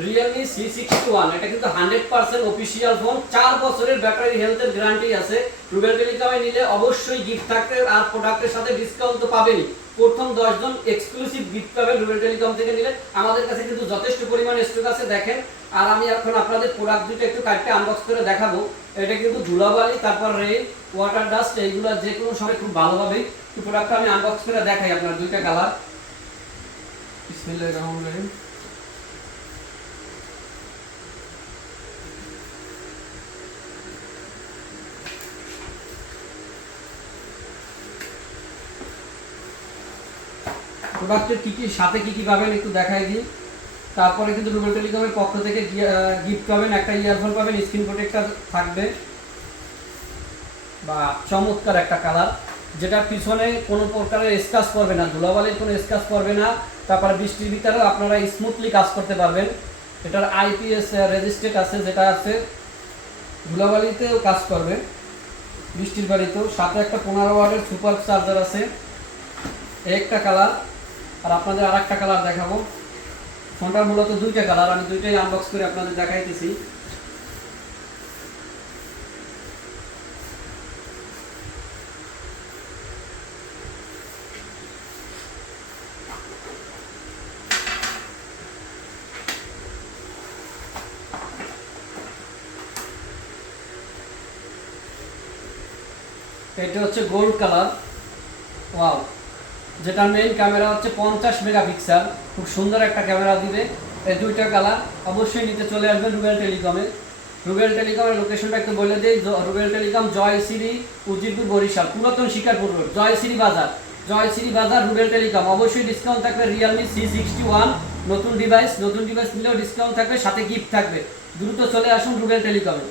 Realme C61 এটা কিন্তু 100% official phone, 4 বছরের ব্যাটারি হেলথের গ্যারান্টি আছে। রুবেল টেলিকমে নিলে অবশ্যই গিফট থাকবে, আর প্রোডাক্টের সাথে ডিসকাউন্ট তো পাবেনই। প্রথম 10 জন এক্সক্লুসিভ গিফট পাবেন রুবেল টেলিকম থেকে নিলে। আমাদের কাছে কিন্তু যথেষ্ট পরিমাণ স্টক আছে দেখেন। আর আমি এখন আপনাদের প্রোডাক্ট দুটো একটু কাটতে আনবক্স করে দেখাবো। এটা কিন্তু ধুলাবালি, তারপর রেইন, ওয়াটার ডাস্ট, এইগুলো যে কোনো সময় খুব ভালোভাবে প্রোডাক্টটা আমি আনবক্স করে দেখাই। আপনার দুইটা কালার, বিসমিল্লাহির রহমানির রহিম। প্রোডাক্টের কি কি সাথে কি কি পাবেন একটু দেখাই দিই। তারপরে কিন্তু রুবেল টেলিকমের পক্ষ থেকে গিফট পাবেন, একটা ইয়ারফোন পাবেন, স্ক্রিন প্রোটেক্টর থাকবে, বা চমৎকার একটা কালার, যেটা পিছনে কোনো প্রকারের স্ক্র্যাচ পড়বে না, ধুলাবালির কোনো স্ক্র্যাচ পড়বে না। তারপরে বৃষ্টির ভিতরেও আপনারা স্মুথলি কাজ করতে পারবেন। এটার আইপিএস রেজিস্ট্রেট আছে, যেটা আছে ধুলাবালিতেও কাজ করবে, বৃষ্টির বাড়িতেও। সাথে একটা 15 ওয়াটের সুপার চার্জার আছে, একটা কালার। আর আপনাদের আর একটা কালার দেখাবো। ফোনটার মূলত দুইটা কালার, আমি দুইটাই আনবক্স করে আপনাদের দেখাইতেছি। এটা হচ্ছে গোল্ড কালার, ওয়াও, যেটার মেইন ক্যামেরা হচ্ছে 50 মেগাপিক্সেল, খুব সুন্দর একটা ক্যামেরা দিবে। এই দুইটা কালার অবশ্যই নিতে চলে আসবেন রুবেল টেলিকমে। রুবেল টেলিকমের লোকেশনটা একটু বলে দিই। রুবেল টেলিকম জয়শ্রী, উজিরপুর, বরিশাল, পুরাতন শিকারপুর রোড, জয়শ্রী বাজার, জয়শ্রী বাজার রুবেল টেলিকম। অবশ্যই ডিসকাউন্ট থাকবে। রিয়েলমি C61 নতুন ডিভাইস নিলেও ডিসকাউন্ট থাকবে, সাথে গিফট থাকবে। দ্রুত চলে আসুন রুবেল টেলিকমে।